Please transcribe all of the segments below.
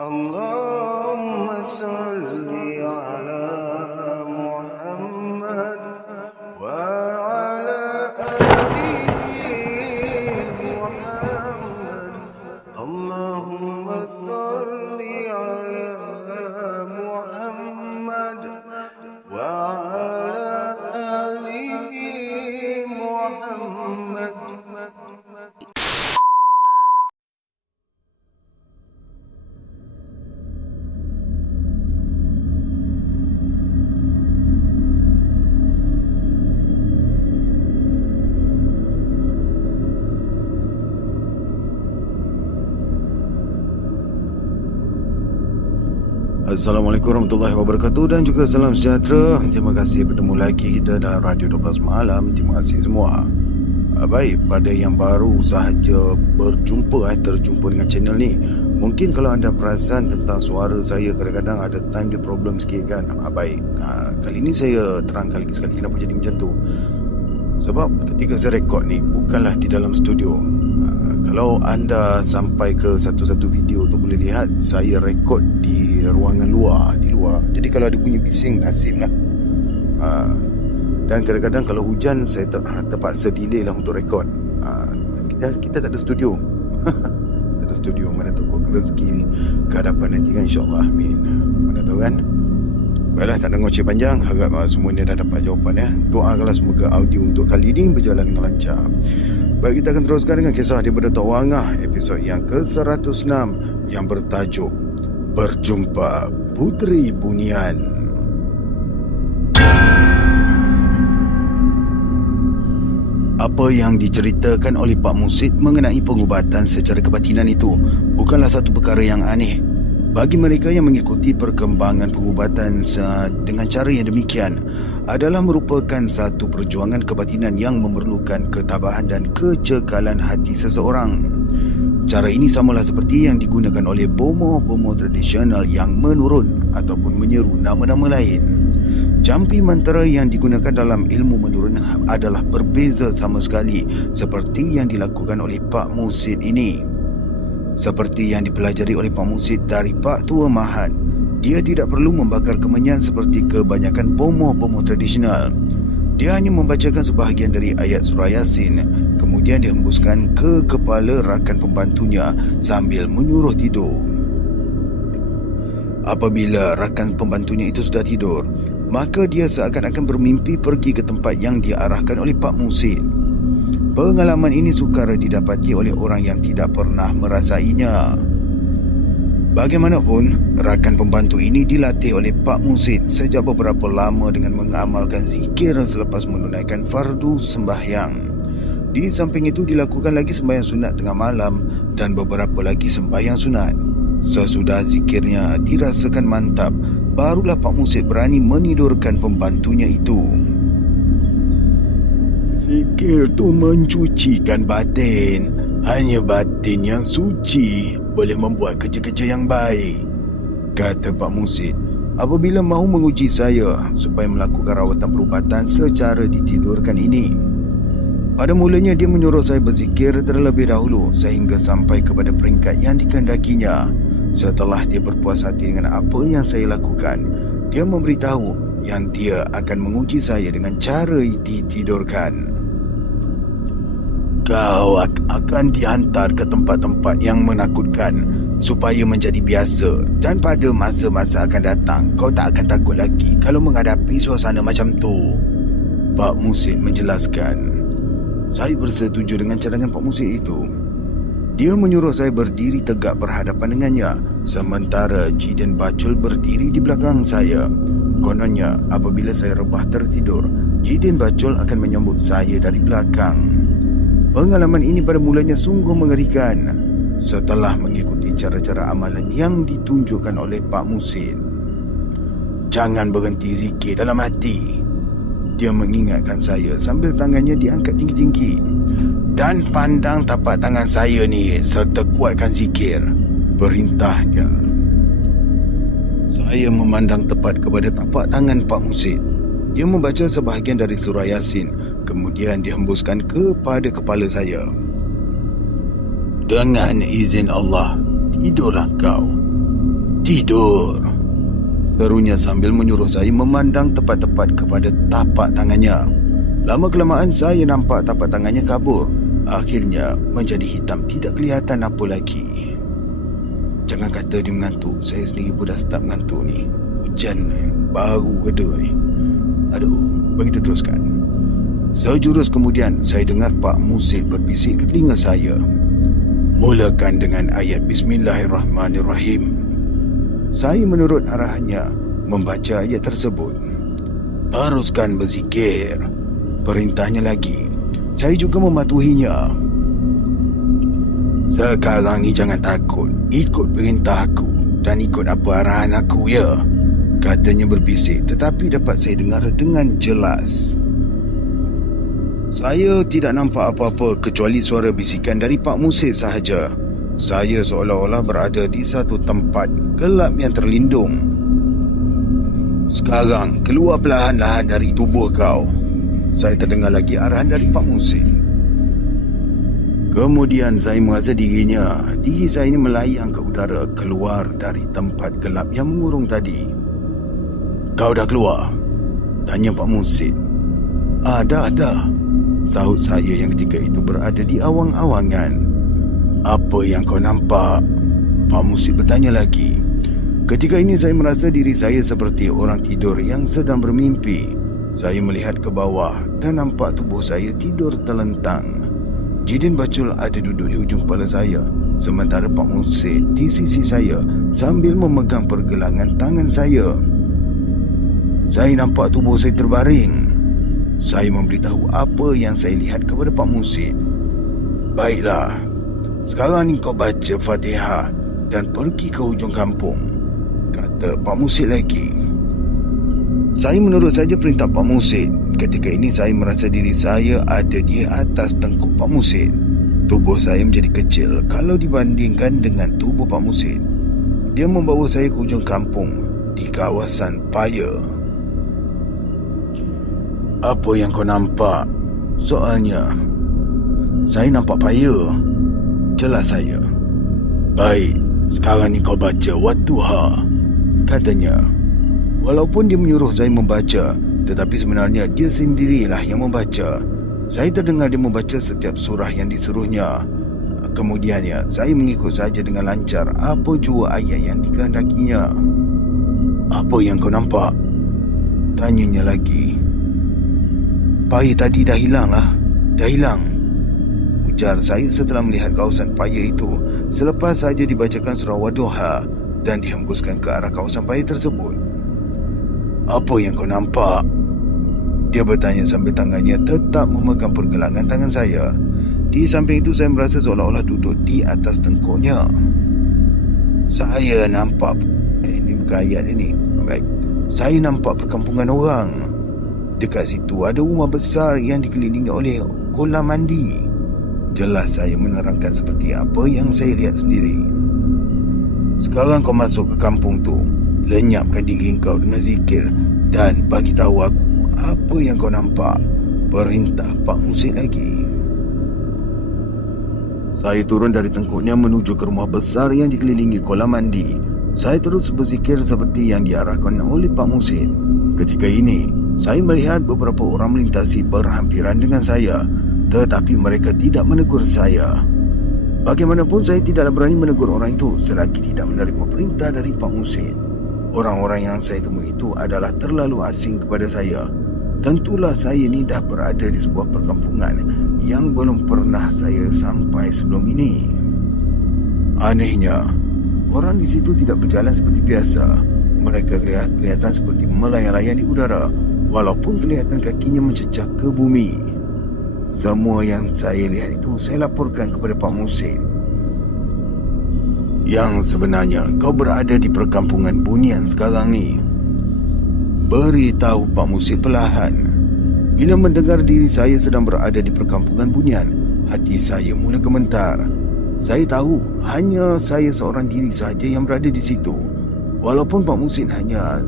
Allahumma salli ala Muhammad wa ala ali Muhammad. Allahumma salli ala Muhammad wa ala ali Muhammad. Assalamualaikum warahmatullahi wabarakatuh dan juga salam sejahtera. Terima kasih bertemu lagi kita dalam Radio 12 Malam. Terima kasih semua. Baik, pada yang baru sahaja terjumpa dengan channel ni, mungkin kalau anda perasan tentang suara saya kadang-kadang ada time dia problem sikit kan. Baik, kali ni saya terangkan lagi sekali kenapa jadi macam tu. Sebab ketika saya rekod ni bukanlah di dalam studio. Kalau anda sampai ke satu-satu video tu boleh lihat saya rekod di ruangan luar, di luar. Jadi kalau ada bunyi bising, nasib lah. Dan kadang-kadang kalau hujan saya terpaksa delay lah untuk rekod. Kita tak ada studio. Tak ada studio, mana tahu kau rezeki ke hadapan nanti kan, insyaAllah, amin. Mana tahu kan. Baiklah, tak nak ngoceh panjang. Harap semuanya dah dapat jawapan ya. Doakanlah semoga audio untuk kali ini berjalan dengan lancar. Baik, kita akan teruskan dengan kisah daripada Tok Wangah, episod yang ke-106 yang bertajuk Berjumpa Puteri Bunian. Apa yang diceritakan oleh Pak Musid mengenai pengubatan secara kebatinan itu bukanlah satu perkara yang aneh. Bagi mereka yang mengikuti perkembangan pengubatan dengan cara yang demikian adalah merupakan satu perjuangan kebatinan yang memerlukan ketabahan dan kecekalan hati seseorang. Cara ini samalah seperti yang digunakan oleh bomoh-bomoh tradisional yang menurun ataupun menyeru nama-nama lain. Jampi mantra yang digunakan dalam ilmu menurun adalah berbeza sama sekali seperti yang dilakukan oleh Pak Musid ini. Seperti yang dipelajari oleh Pak Musid dari Pak Tua Mahat, dia tidak perlu membakar kemenyan seperti kebanyakan bomoh-bomoh tradisional. Dia hanya membacakan sebahagian dari ayat surah Yasin, kemudian dihembuskan ke kepala rakan pembantunya sambil menyuruh tidur. Apabila rakan pembantunya itu sudah tidur, maka dia seakan-akan bermimpi pergi ke tempat yang diarahkan oleh Pak Musid. Pengalaman ini sukar didapati oleh orang yang tidak pernah merasainya. Bagaimanapun, rakan pembantu ini dilatih oleh Pak Musid sejak beberapa lama dengan mengamalkan zikir selepas menunaikan fardu sembahyang. Di samping itu dilakukan lagi sembahyang sunat tengah malam dan beberapa lagi sembahyang sunat. Sesudah zikirnya dirasakan mantap, barulah Pak Musid berani menidurkan pembantunya itu. Zikir tu mencucikan batin. Hanya batin yang suci boleh membuat kerja-kerja yang baik, kata Pak Musid apabila mahu menguji saya supaya melakukan rawatan perubatan secara ditidurkan ini. Pada mulanya dia menyuruh saya berzikir terlebih dahulu sehingga sampai kepada peringkat yang dikehendakinya. Setelah dia berpuas hati dengan apa yang saya lakukan, dia memberitahu yang dia akan menguji saya dengan cara ditidurkan. Kau akan dihantar ke tempat-tempat yang menakutkan supaya menjadi biasa, dan pada masa-masa akan datang kau tak akan takut lagi kalau menghadapi suasana macam tu, Pak Musid menjelaskan. Saya bersetuju dengan cadangan Pak Musid itu. Dia menyuruh saya berdiri tegak berhadapan dengannya, sementara Jiden Bacul berdiri di belakang saya. Kononnya apabila saya rebah tertidur, Jiden Bacul akan menyambut saya dari belakang. Pengalaman ini pada mulanya sungguh mengerikan. Setelah mengikuti cara-cara amalan yang ditunjukkan oleh Pak Musid, jangan berhenti zikir dalam hati, dia mengingatkan saya sambil tangannya diangkat tinggi-tinggi. Dan pandang tapak tangan saya ni serta kuatkan zikir, perintahnya. Saya memandang tepat kepada tapak tangan Pak Musid. Dia membaca sebahagian dari surah Yasin, kemudian dihembuskan kepada kepala saya. Dengan izin Allah, tidurlah kau. Tidur, serunya sambil menyuruh saya memandang tepat-tepat kepada tapak tangannya. Lama-kelamaan saya nampak tapak tangannya kabur. Akhirnya menjadi hitam, tidak kelihatan apa lagi. Jangan kata dia mengantuk, saya sendiri pun dah start mengantuk ni. Hujan baru reda ni. Aduh, bagi kita teruskan. Sejurus kemudian saya dengar Pak Musid berbisik ke telinga saya. Mulakan dengan ayat Bismillahirrahmanirrahim. Saya menurut arahannya membaca ayat tersebut. Teruskan berzikir, perintahnya lagi. Saya juga mematuhinya. Sekarang ni jangan takut, ikut perintah aku dan ikut apa arahan aku ya, katanya berbisik, tetapi dapat saya dengar dengan jelas. Saya tidak nampak apa-apa kecuali suara bisikan dari Pak Musid sahaja. Saya seolah-olah berada di satu tempat gelap yang terlindung. Sekarang keluar perlahan-lahan dari tubuh kau. Saya terdengar lagi arahan dari Pak Musid. Kemudian saya merasa diri saya ini melayang ke udara, keluar dari tempat gelap yang mengurung tadi. Kau dah keluar? Tanya Pak Musid. Dah. Sahut saya yang ketika itu berada di awang-awangan. Apa yang kau nampak? Pak Musid bertanya lagi. Ketika ini saya merasa diri saya seperti orang tidur yang sedang bermimpi. Saya melihat ke bawah dan nampak tubuh saya tidur terlentang. Jidin Bacul ada duduk di ujung kepala saya, sementara Pak Musid di sisi saya sambil memegang pergelangan tangan saya. Saya nampak tubuh saya terbaring. Saya memberitahu apa yang saya lihat kepada Pak Musid. Baiklah, sekarang ni kau baca Fatihah dan pergi ke hujung kampung, kata Pak Musid lagi. Saya menurut saja perintah Pak Musid. Ketika ini saya merasa diri saya ada di atas tengkuk Pak Musid. Tubuh saya menjadi kecil kalau dibandingkan dengan tubuh Pak Musid. Dia membawa saya ke hujung kampung di kawasan Paya. Apa yang kau nampak? Soalnya, saya nampak Paya, jelas saya. Baik, sekarang ni kau baca Wattuha, katanya. Walaupun dia menyuruh saya membaca, tetapi sebenarnya dia sendirilah yang membaca. Saya terdengar dia membaca setiap surah yang disuruhnya. Kemudiannya, saya mengikut saja dengan lancar apa jua ayat yang dikehendakinya. Apa yang kau nampak? Tanyanya lagi. Paya tadi dah hilang lah. Dah hilang, ujar saya setelah melihat kawasan Paya itu selepas saja dibacakan surah Wadduha dan dihembuskan ke arah kawasan Paya tersebut. Apa yang kau nampak? Dia bertanya sambil tangannya tetap memegang pergelangan tangan saya. Di samping itu saya merasa seolah-olah duduk di atas tengkuknya. Saya nampak ini bukan ayat ini. Baik. Saya nampak perkampungan orang. Dekat situ ada rumah besar yang dikelilingi oleh kolam mandi. Jelas saya menerangkan seperti apa yang saya lihat sendiri. Sekarang kau masuk ke kampung tu. Lenyapkan diri kau dengan zikir dan bagi tahu aku apa yang kau nampak, perintah Pak Musid lagi. Saya turun dari tengkuknya menuju ke rumah besar yang dikelilingi kolam mandi. Saya terus berzikir seperti yang diarahkan oleh Pak Musid. Ketika ini, saya melihat beberapa orang melintasi berhampiran dengan saya, tetapi mereka tidak menegur saya. Bagaimanapun saya tidaklah berani menegur orang itu selagi tidak menerima perintah dari Pak Musid. Orang-orang yang saya temui itu adalah terlalu asing kepada saya. Tentulah saya ni dah berada di sebuah perkampungan yang belum pernah saya sampai sebelum ini. Anehnya, orang di situ tidak berjalan seperti biasa. Mereka kelihatan seperti melayang-layang di udara, walaupun kelihatan kakinya mencecah ke bumi. Semua yang saya lihat itu saya laporkan kepada Pak Musid. Yang sebenarnya kau berada di perkampungan Bunian sekarang ni, beritahu Pak Musid perlahan. Bila mendengar diri saya sedang berada di perkampungan Bunian, hati saya mula gemetar. Saya tahu hanya saya seorang diri saja yang berada di situ. Walaupun Pak Musid hanya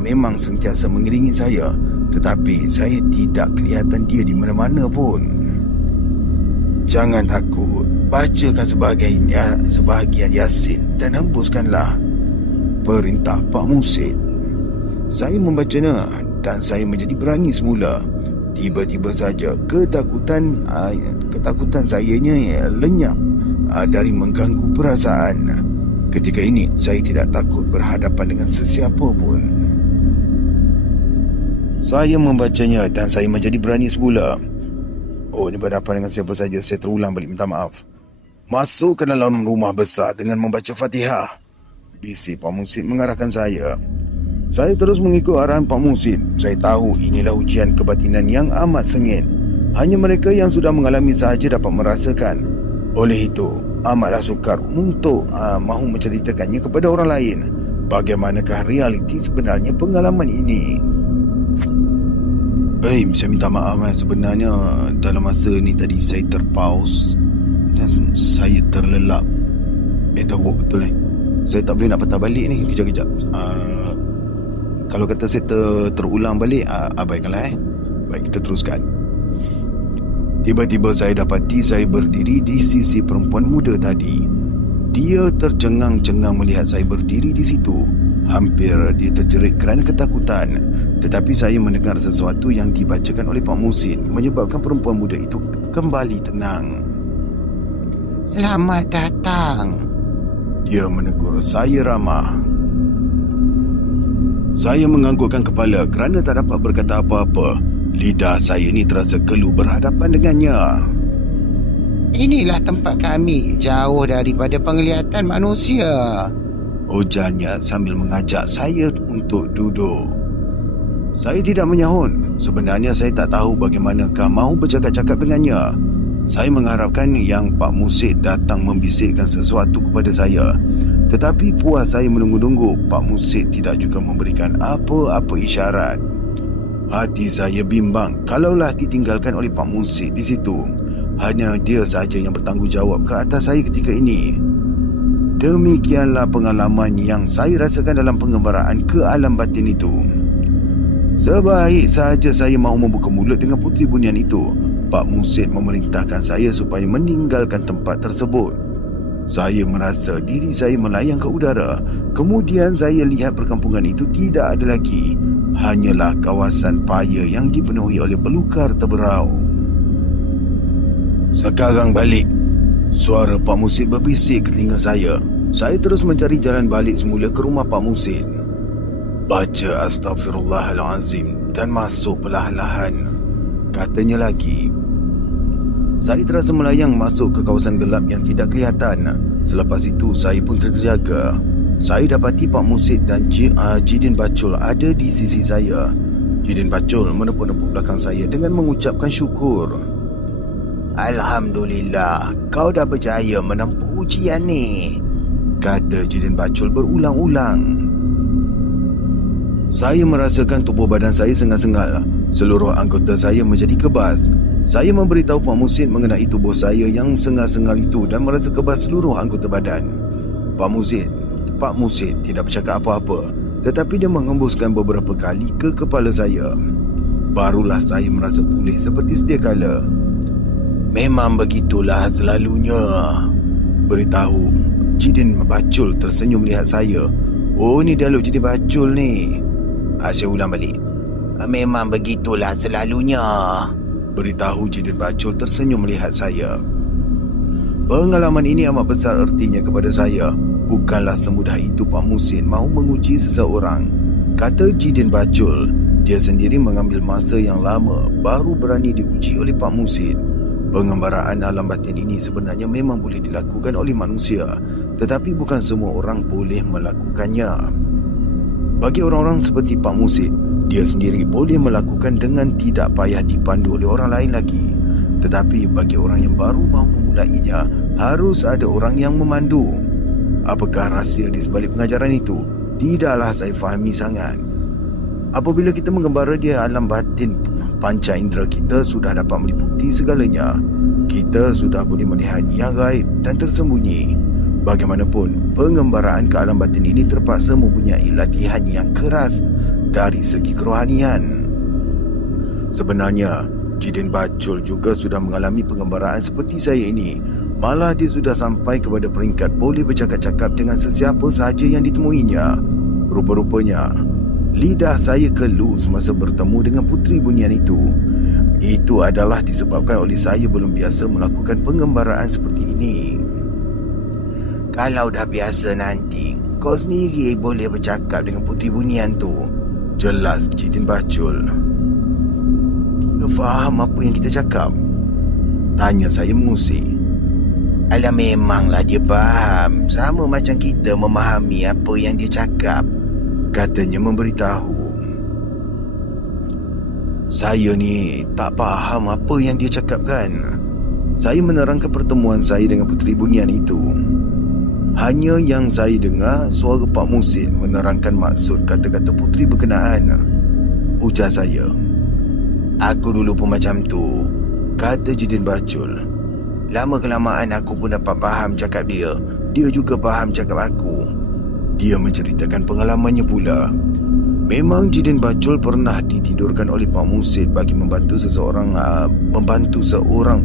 memang sentiasa mengiringi saya, tetapi saya tidak kelihatan dia di mana-mana pun. Jangan takut, bacakan sebahagian Yasin dan hembuskanlah. perintah Pak Musid. Saya membacanya dan saya menjadi berani semula. Tiba-tiba saja ketakutan sayanya lenyap dari mengganggu perasaan. Ketika ini saya tidak takut berhadapan dengan sesiapa pun. Saya membacanya dan saya menjadi berani semula. Oh, ini berhadapan dengan siapa saja. Saya terulang balik, minta maaf. Masuk ke dalam rumah besar dengan membaca Fatihah. Bisik Pak Musid mengarahkan saya. Saya terus mengikut arahan Pak Musid. Saya tahu inilah ujian kebatinan yang amat sengit. Hanya mereka yang sudah mengalami sahaja dapat merasakan. Oleh itu, amatlah sukar untuk mahu menceritakannya kepada orang lain. Bagaimanakah realiti sebenarnya pengalaman ini? Saya minta maaf. Sebenarnya dalam masa ni tadi saya terpaus dan saya terlelap. Teruk betul ni. Saya tak boleh nak patah balik ni. Kejap. Kalau kata saya terulang balik, abaikanlah. Baik, kita teruskan. Tiba-tiba saya dapati saya berdiri di sisi perempuan muda tadi. Dia tercengang-cengang melihat saya berdiri di situ. Hampir dia terjerit kerana ketakutan. Tetapi saya mendengar sesuatu yang dibacakan oleh Pak Musid menyebabkan perempuan muda itu kembali tenang. Selamat datang. Dia menegur saya ramah. Saya menganggukkan kepala kerana tak dapat berkata apa-apa. Lidah saya ni terasa kelu berhadapan dengannya. Inilah tempat kami, jauh daripada penglihatan manusia, ujarnya sambil mengajak saya untuk duduk. Saya tidak menyahut. Sebenarnya saya tak tahu bagaimanakah mahu bercakap-cakap dengannya. Saya mengharapkan yang Pak Musid datang membisikkan sesuatu kepada saya. Tetapi puas saya menunggu-nunggu, Pak Musid tidak juga memberikan apa-apa isyarat. Hati saya bimbang kalaulah ditinggalkan oleh Pak Musid di situ. Hanya dia sahaja yang bertanggungjawab ke atas saya ketika ini. Demikianlah pengalaman yang saya rasakan dalam pengembaraan ke alam batin itu. Sebaik sahaja saya mahu membuka mulut dengan puteri bunian itu, Pak Musid memerintahkan saya supaya meninggalkan tempat tersebut. Saya merasa diri saya melayang ke udara. Kemudian saya lihat perkampungan itu tidak ada lagi. Hanyalah kawasan paya yang dipenuhi oleh belukar terberau. Sekarang balik. Suara Pak Musid berbisik ke telinga saya. Saya terus mencari jalan balik semula ke rumah Pak Musid. Baca Astaghfirullahalazim dan masuk perlahan-lahan, katanya lagi. Saya terasa melayang masuk ke kawasan gelap yang tidak kelihatan. Selepas itu saya pun terjaga. Saya dapati Pak Musid dan Jidin Bacul ada di sisi saya. Jidin Bacul menepuk-nepuk belakang saya dengan mengucapkan syukur. Alhamdulillah, kau dah berjaya menempuh ujian ni, kata Jidin Bacul berulang-ulang. Saya merasakan tubuh badan saya sengal-sengal. Seluruh anggota saya menjadi kebas. Saya memberitahu Pak Musid mengenai tubuh saya yang sengal-sengal itu dan merasa kebas seluruh anggota badan. Pak Musid tidak bercakap apa-apa, tetapi dia menghembuskan beberapa kali ke kepala saya. Barulah saya merasa pulih seperti sedia kala. Memang begitulah selalunya, beritahu Jidin Bacul tersenyum melihat saya. Oh, ni dialog Jidin Bacul ni. Saya ulang balik. Memang begitulah selalunya, beritahu Jidin Bacul tersenyum melihat saya. Pengalaman ini amat besar ertinya kepada saya. Bukanlah semudah itu Pak Musid mahu menguji seseorang, kata Jidin Bacul. Dia sendiri mengambil masa yang lama baru berani diuji oleh Pak Musid. Pengembaraan alam batin ini sebenarnya memang boleh dilakukan oleh manusia, tetapi bukan semua orang boleh melakukannya. Bagi orang-orang seperti Pak Musid, dia sendiri boleh melakukan dengan tidak payah dipandu oleh orang lain lagi. Tetapi bagi orang yang baru mahu memulainya, harus ada orang yang memandu. Apakah rahsia di sebalik pengajaran itu? Tidaklah saya fahami sangat. Apabila kita mengembara di alam batin, panca indera kita sudah dapat meliputi segalanya. Kita sudah boleh melihat yang gaib dan tersembunyi. Bagaimanapun, pengembaraan ke alam batin ini terpaksa mempunyai latihan yang keras dari segi kerohanian. Sebenarnya, Jidin Bacul juga sudah mengalami pengembaraan seperti saya ini. Malah dia sudah sampai kepada peringkat boleh bercakap-cakap dengan sesiapa sahaja yang ditemuinya. Rupa-rupanya lidah saya kelu semasa bertemu dengan Puteri Bunian itu. Itu adalah disebabkan oleh saya belum biasa melakukan pengembaraan seperti ini. Kalau dah biasa nanti, kau sendiri boleh bercakap dengan Puteri Bunian tu. Jelas Jidin Bacul. Dia faham apa yang kita cakap? Tanya saya mengusik. Alah, memanglah dia faham. Sama macam kita memahami apa yang dia cakap, katanya memberitahu. Saya ni tak faham apa yang dia cakapkan. Saya menerangkan pertemuan saya dengan Puteri Bunian itu. Hanya yang saya dengar suara Pak Muhsin menerangkan maksud kata-kata puteri berkenaan. Ujar saya. Aku dulu pun macam tu, kata Jidin Bacul. Lama-kelamaan aku pun dapat faham cakap dia. Dia juga faham cakap aku. Dia menceritakan pengalamannya pula. Memang Jidin Bacul pernah ditidurkan oleh Pak Muhsin bagi membantu seorang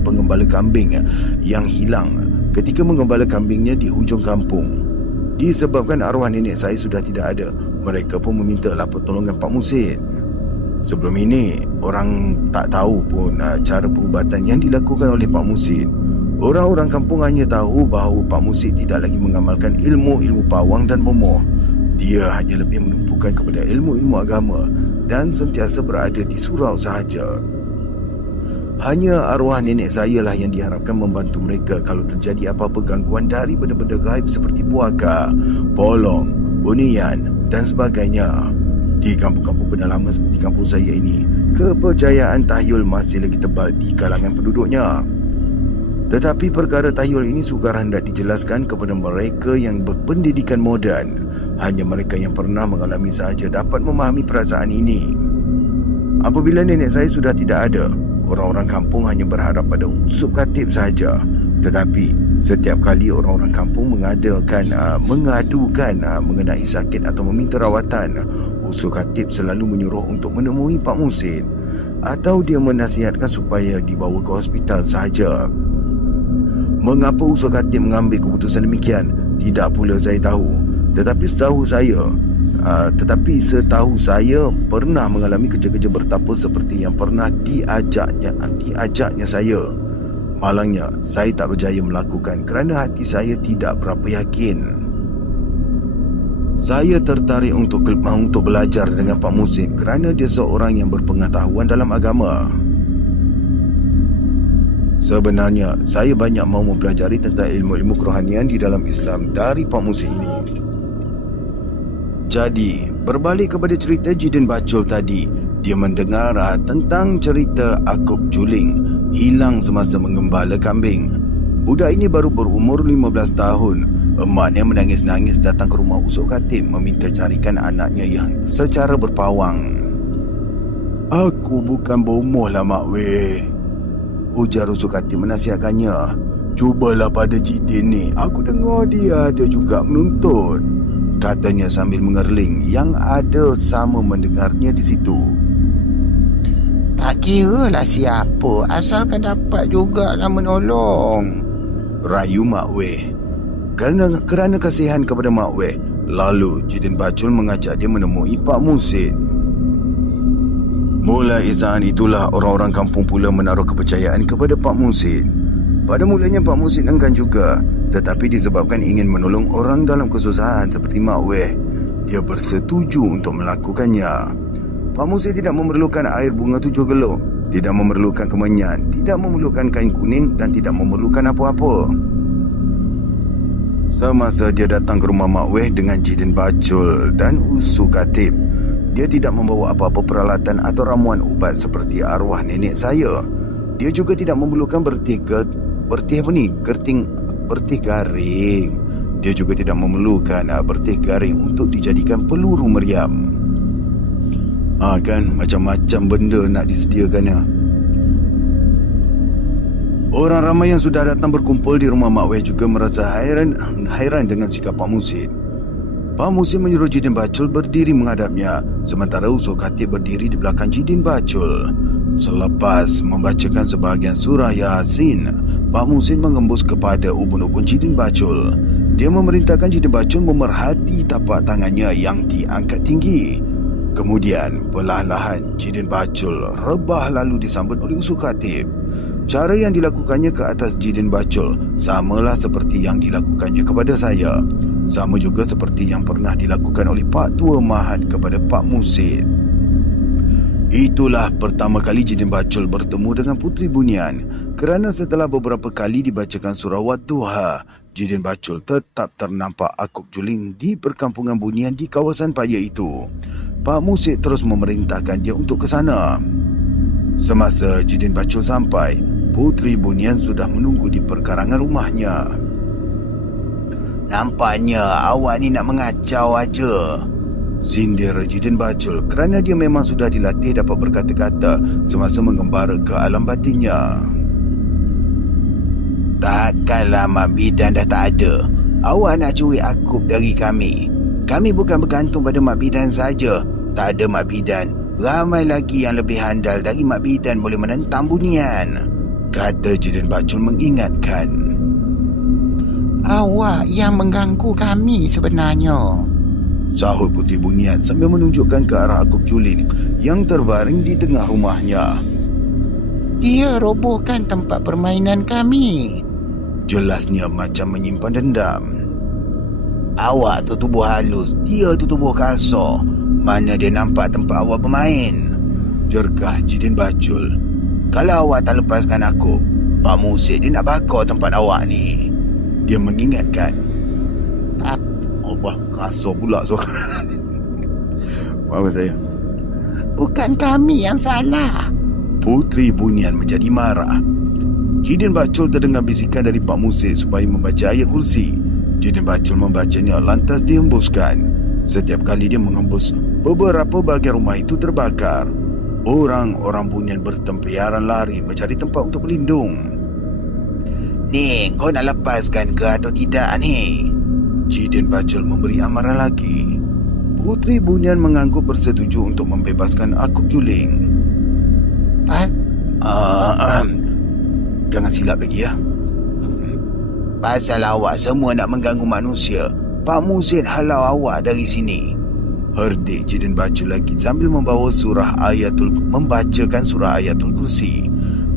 pengembala kambing yang hilang ketika mengembala kambingnya di hujung kampung. Disebabkan arwah nenek saya sudah tidak ada, mereka pun meminta pertolongan Pak Muhsin. Sebelum ini, orang tak tahu pun cara pengubatan yang dilakukan oleh Pak Muhsin. Orang-orang kampung hanya tahu bahawa Pak Muhsin tidak lagi mengamalkan ilmu-ilmu pawang dan momoh. Dia hanya lebih menumpukan kepada ilmu-ilmu agama dan sentiasa berada di surau sahaja. Hanya arwah nenek saya lah yang diharapkan membantu mereka kalau terjadi apa-apa gangguan dari benda-benda gaib seperti puaka, polong, bunian dan sebagainya. Di kampung-kampung pedalaman seperti kampung saya ini, kepercayaan tahyul masih lagi tebal di kalangan penduduknya. Tetapi perkara tahyul ini sukar hendak dijelaskan kepada mereka yang berpendidikan moden. Hanya mereka yang pernah mengalami sahaja dapat memahami perasaan ini. Apabila nenek saya sudah tidak ada, orang-orang kampung hanya berharap pada usuk khatib sahaja. Tetapi setiap kali orang-orang kampung mengadukan mengenai sakit atau meminta rawatan, usuk khatib selalu menyuruh untuk menemui Pak Muhsin, atau dia menasihatkan supaya dibawa ke hospital sahaja. Mengapa usuk khatib mengambil keputusan demikian, tidak pula saya tahu. Tetapi setahu saya pernah mengalami kerja-kerja bertapa seperti yang pernah diajaknya saya. Malangnya, saya tak berjaya melakukan kerana hati saya tidak berapa yakin. Saya tertarik untuk belajar dengan Pak Muhsin kerana dia seorang yang berpengetahuan dalam agama. Sebenarnya, saya banyak mahu mempelajari tentang ilmu-ilmu kerohanian di dalam Islam dari Pak Muhsin ini. Jadi, berbalik kepada cerita Jidin Bacul tadi, dia mendengar tentang cerita Akub Juling hilang semasa mengembala kambing. Budak ini baru berumur 15 tahun. Emaknya menangis-nangis datang ke rumah usuk khatib meminta carikan anaknya yang secara berpawang. "Aku bukan bomoh lah, Mak Weh," ujar usuk khatib menasihatkannya. "Cubalah pada Jidin ni, aku dengar dia ada juga menuntut," katanya sambil mengerling yang ada sama mendengarnya di situ. "Tak kira lah siapa, asalkan dapat jugalah menolong," rayu Mak Weh. Kerana kasihan kepada Mak Weh, lalu Jidin Bacul mengajak dia menemui Pak Muhsin. Mulai saat itulah orang-orang kampung pula menaruh kepercayaan kepada Pak Muhsin. Pada mulanya Pak Muhsin enggan juga, tetapi disebabkan ingin menolong orang dalam kesusahan seperti Mak Weh, dia bersetuju untuk melakukannya. Pak Muhsin tidak memerlukan air bunga 7 gelok, tidak memerlukan kemenyan, tidak memerlukan kain kuning dan tidak memerlukan apa-apa. Semasa dia datang ke rumah Mak Weh dengan Jidin Bacul dan usuk khatib, dia tidak membawa apa-apa peralatan atau ramuan ubat seperti arwah nenek saya. Dia juga tidak memerlukan bertih garing. Dia juga tidak memerlukan bertih garing untuk dijadikan peluru meriam. Kan macam-macam benda nak disediakannya. Orang ramai yang sudah datang berkumpul di rumah Mak Weh juga merasa hairan dengan sikap Pak Muhsin. Pak Muhsin menyuruh Jidin Bacul berdiri menghadapnya, sementara usuk khatib berdiri di belakang Jidin Bacul. Selepas membacakan sebahagian surah Yasin, Pak Muhsin mengembus kepada ubun-ubun Jidin Bacul. Dia memerintahkan Jidin Bacul memerhati tapak tangannya yang diangkat tinggi. Kemudian perlahan-lahan Jidin Bacul rebah lalu disambut oleh usul khatib. Cara yang dilakukannya ke atas Jidin Bacul samalah seperti yang dilakukannya kepada saya. Sama juga seperti yang pernah dilakukan oleh Pak Tua Mahat kepada Pak Musid. Itulah pertama kali Jidin Bacul bertemu dengan Puteri Bunian, kerana setelah beberapa kali dibacakan surah Wadduha, Jidin Bacul tetap ternampak Akop Juling di perkampungan Bunian di kawasan Paya itu. Pak Musid terus memerintahkan dia untuk ke sana. Semasa Jidin Bacul sampai, Puteri Bunian sudah menunggu di perkarangan rumahnya. Nampaknya awak ni nak mengacau aja, sindir Jidin Bacul kerana dia memang sudah dilatih dapat berkata-kata semasa mengembara ke alam batinnya. Takkanlah Mak Bidan dah tak ada. Awak nak curi Akop dari kami. Kami bukan bergantung pada Mak Bidan saja. Tak ada Mak Bidan, ramai lagi yang lebih handal dari Mak Bidan boleh menentang Bunian, kata Jidin Bacul mengingatkan. Awak yang mengganggu kami sebenarnya, sahut Puteri Bunian sambil menunjukkan ke arah Akop Juling yang terbaring di tengah rumahnya. Dia robohkan tempat permainan kami. Jelasnya macam menyimpan dendam. Awak tu tubuh halus, dia tu tubuh kasar. Mana dia nampak tempat awak bermain? Jerkah Jidin Bacul. Kalau awak tak lepaskan aku, Pak Musid dia nak bakar tempat awak ni, dia mengingatkan. Allah, kasar pula suara. Maaf saya. Bukan kami yang salah. Puteri Bunian menjadi marah. Jidin Bacul terdengar bisikan dari Pak Musid supaya membaca ayat kursi. Jidin Bacul membacanya lantas dihembuskan. Setiap kali dia menghembus, beberapa bahagian rumah itu terbakar. Orang-orang Bunian bertempiaran lari mencari tempat untuk berlindung. Ni, kau nak lepaskan ke atau tidak ni? Jidin Bacul memberi amaran lagi. Puteri Bunian mengangguk bersetuju untuk membebaskan Akop Juling. Jangan silap lagi ya. Pasal awak semua nak mengganggu manusia, Pak Musid halau awak dari sini, herdik Jidin Bacul lagi sambil membacakan surah Ayatul Kursi.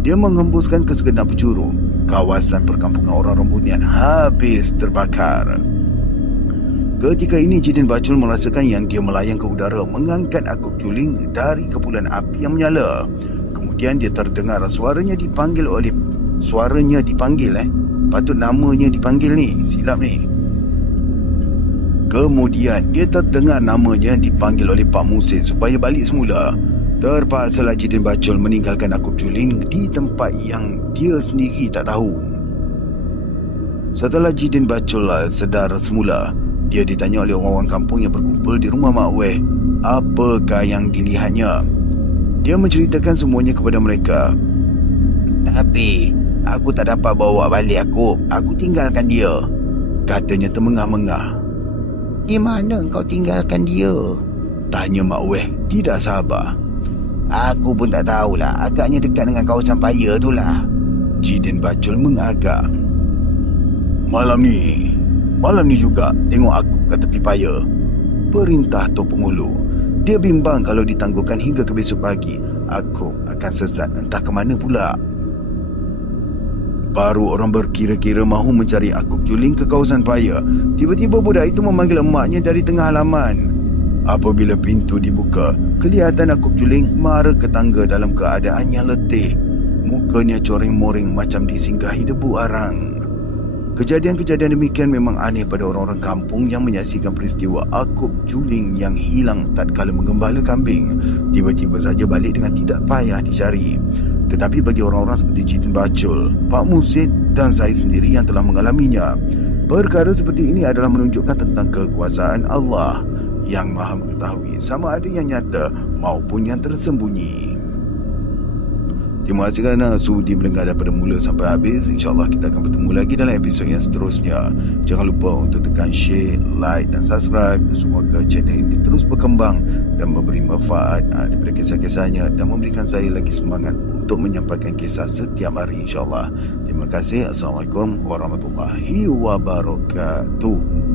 Dia menghembuskan ke segenap penjuru. Kawasan perkampungan orang-orang Bunian habis terbakar. Ketika ini Jidin Bacul merasakan yang dia melayang ke udara mengangkat Akop Juling dari kepulan api yang menyala. Kemudian dia terdengar suaranya dipanggil. Patut namanya dipanggil ni, silap ni. Kemudian dia terdengar namanya dipanggil oleh Pak Musid supaya balik semula. Terpaksalah Jidin Bacul meninggalkan Akop Juling di tempat yang dia sendiri tak tahu. Setelah Jidin Bacul sedar semula, dia ditanya oleh orang-orang kampung yang berkumpul di rumah Mak Weh apakah yang dilihatnya. Dia menceritakan semuanya kepada mereka. Tapi aku tak dapat bawa balik Akop. Aku tinggalkan dia, katanya termengah-mengah. Di mana kau tinggalkan dia? Tanya Mak Weh tidak sabar. Aku pun tak tahulah. Agaknya dekat dengan kawasan Paya tu lah. Jidin Bacul mengagak. Malam ni juga tengok aku kat tepi Paya, perintah Tok Pengulu. Dia bimbang kalau ditangguhkan hingga ke besok pagi, aku akan sesat entah ke mana pula. Baru orang berkira-kira mahu mencari Akop Juling ke kawasan Paya, tiba-tiba budak itu memanggil emaknya dari tengah halaman. Apabila pintu dibuka, kelihatan Akop Juling mara ke tangga dalam keadaan yang letih. Mukanya coreng-moring macam disinggahi debu arang. Kejadian-kejadian demikian memang aneh pada orang-orang kampung yang menyaksikan peristiwa Akop Juling yang hilang tatkala menggembala kambing. Tiba-tiba saja balik dengan tidak payah dicari. Tetapi bagi orang-orang seperti Jidin Bacul, Pak Musid dan saya sendiri yang telah mengalaminya, perkara seperti ini adalah menunjukkan tentang kekuasaan Allah yang maha mengetahui sama ada yang nyata maupun yang tersembunyi. Terima kasih kerana sudi mendengar daripada mula sampai habis. InsyaAllah kita akan bertemu lagi dalam episod yang seterusnya. Jangan lupa untuk tekan share, like dan subscribe. Semoga channel ini terus berkembang dan memberi manfaat daripada kisah-kisahnya dan memberikan saya lagi semangat untuk menyampaikan kisah setiap hari insyaAllah. Terima kasih. Assalamualaikum warahmatullahi wabarakatuh.